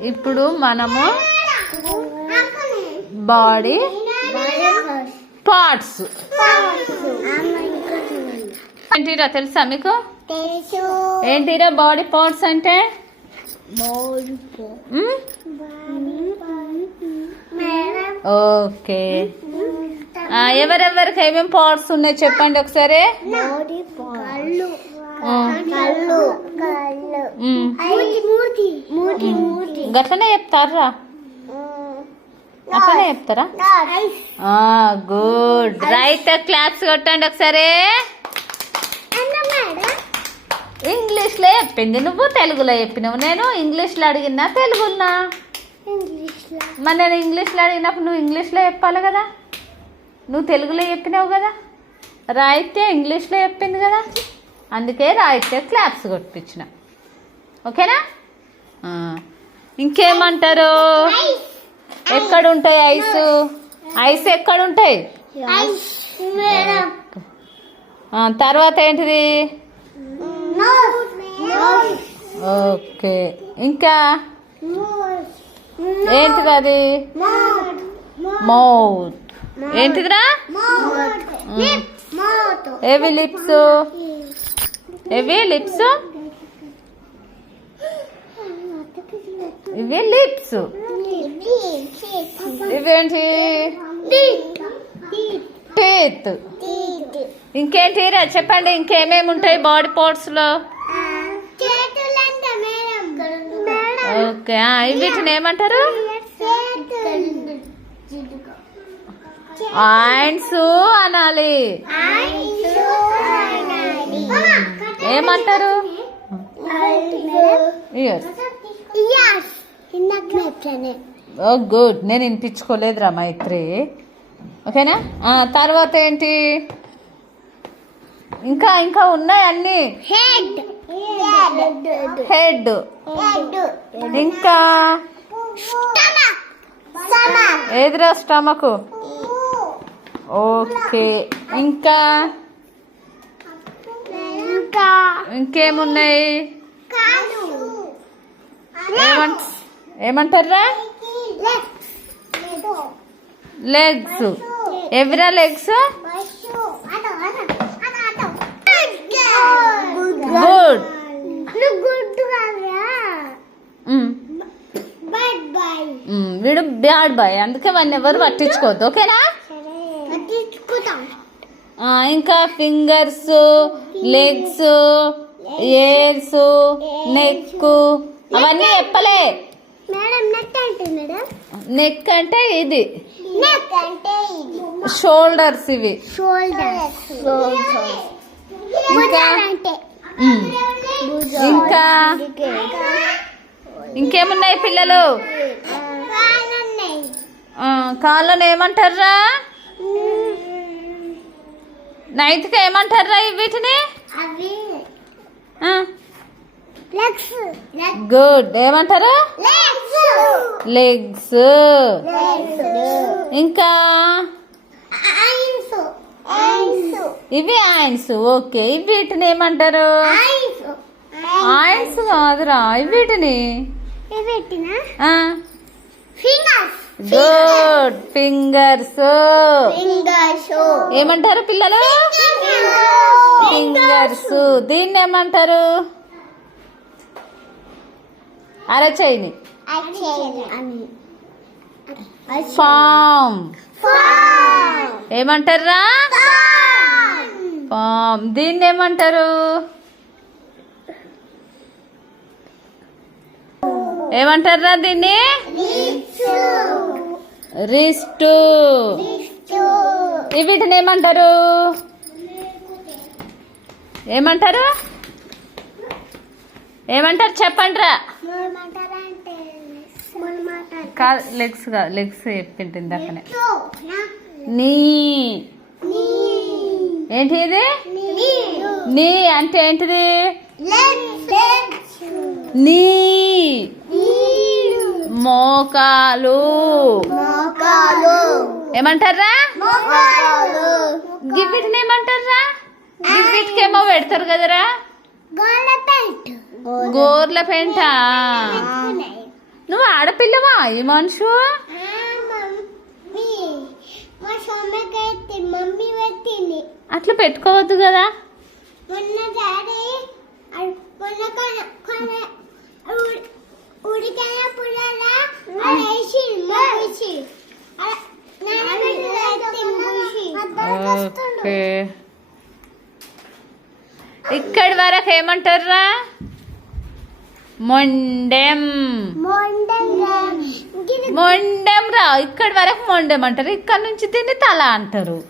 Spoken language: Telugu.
ఇప్పుడు మనము బాడీ పార్ట్స్. ఏంటిరా తెలుసా మీకు? ఏంటిరా బాడీ పార్ట్స్ అంటే? ఓకే. ఎవరెవరికి ఏమేమి పార్ట్స్ ఉన్నాయి చెప్పండి ఒకసారి? కళ్ళు. గట్లనే చెప్తారా అట్లనే చెప్తారా? గుడ్. రైట్ క్లాప్స్ కొట్టండి ఒకసారి. ఇంగ్లీష్లో చెప్పింది నువ్వు తెలుగులో చెప్పినావు. నేను ఇంగ్లీష్లో అడిగినా తెలుగున్నా. మరి నేను ఇంగ్లీష్లో అడిగినప్పుడు నువ్వు ఇంగ్లీష్లో చెప్పాలి కదా? నువ్వు తెలుగులో చెప్పినావు కదా? రాయితే ఇంగ్లీష్లో చెప్పింది కదా? అందుకే రాయితే క్లాప్స్ కొట్టించిన. ఓకేనా. ఇంకేమంటారు? ఎక్కడ ఉంటాయి ఐస్? ఐస్ ఎక్కడ ఉంటాయి మేడం ఆ, తర్వాత ఏంటిది? ఓకే. ఇంకా? ఏంటిది అది? మౌత్ ఏంటిదిరా? ఏవి లిప్స్ ఏవి లిప్స్ ఇవి లిప్స్. ఇవేంటి? టీత్. ఇంకేంటి చెప్పండి ఇంకేమేమి ఉంటాయి బాడీ పార్ట్స్లో? ఓకే వీటిని ఏమంటారు? ఆయింట్స్ అనాలి. ఏమంటారు? Years oh good. నేను వినిపించుకోలేదురా మైత్రి. ఓకేనా? తర్వాత ఏంటి? ఇంకా ఇంకా ఉన్నాయి అన్ని? హెడ్. హెడ్ ఇంకా? ఏదిరా స్టమక్? ఓకే. ఇంకా? ఇంకా? ఇంకేమున్నాయి? కాలు ఏమంట ఏమంటారా లెగ్స్ ఎవరా లెగ్స్ గుడ్ గుడ్ వీడు బ్యాడ్ బాయ్ అందుకే వాడిని ఎవరు పట్టించుకోవద్దు. ఓకేనా? ఇంకా ఫింగర్స్ లెగ్స్ ఏర్స్ నెక్ అవన్నీ చెప్పలే. నెక్ అంటే ఇది. షోల్డర్స్ ఇవి. ఇంకా? ఇంకేమున్నాయి పిల్లలు? కాళ్ళను ఏమంటారా నైట్కి ఏమంటారా వీటిని? గుడ్ ఏమంటారు? లెగ్స్ ఇంకా? ఇవి ఆయన్స్ ఓకే. ఇవి వీటిని ఏమంటారు? ఐన్స్ ఆయన్స్ కాదురా. వీటిని? గుడ్ ఫింగర్స్ ఏమంటారు పిల్లలు? ఫింగర్స్ దీన్ని ఏమంటారు? అరచేయిని. అని ఫామ్ ఏమంటారా ఫామ్ దీన్ని ఏమంటారు? ఏమంటారా దీన్ని? రిస్ట్ వీటిని ఏమంటారు? ఏమంటారు? ఏమంటారు? చెప్పండి రా లెగ్స్గా లెగ్స్ చెప్పింటి ఇందాకనే నీ ఏంటి ఇది? నీ. అంటే ఏంటిది? నీ. మోకాలు. ఏమంటారా గివ్విటిని ఏమంటారా గివ్విటికేమో పెడతారు కదరా? గోర్ల పెంట నువ్వు ఆడపిల్లవా? పెట్టింది అట్లా పెట్టుకోవద్దు కదా. మొన్న డాడీ ఓకే. ఇక్కడి వరకు ఏమంటారా మొండెం. మొండెం. రా ఇక్కడి వరకు మొండెం అంటారు. ఇక్కడ నుంచి దీన్ని తల అంటారు.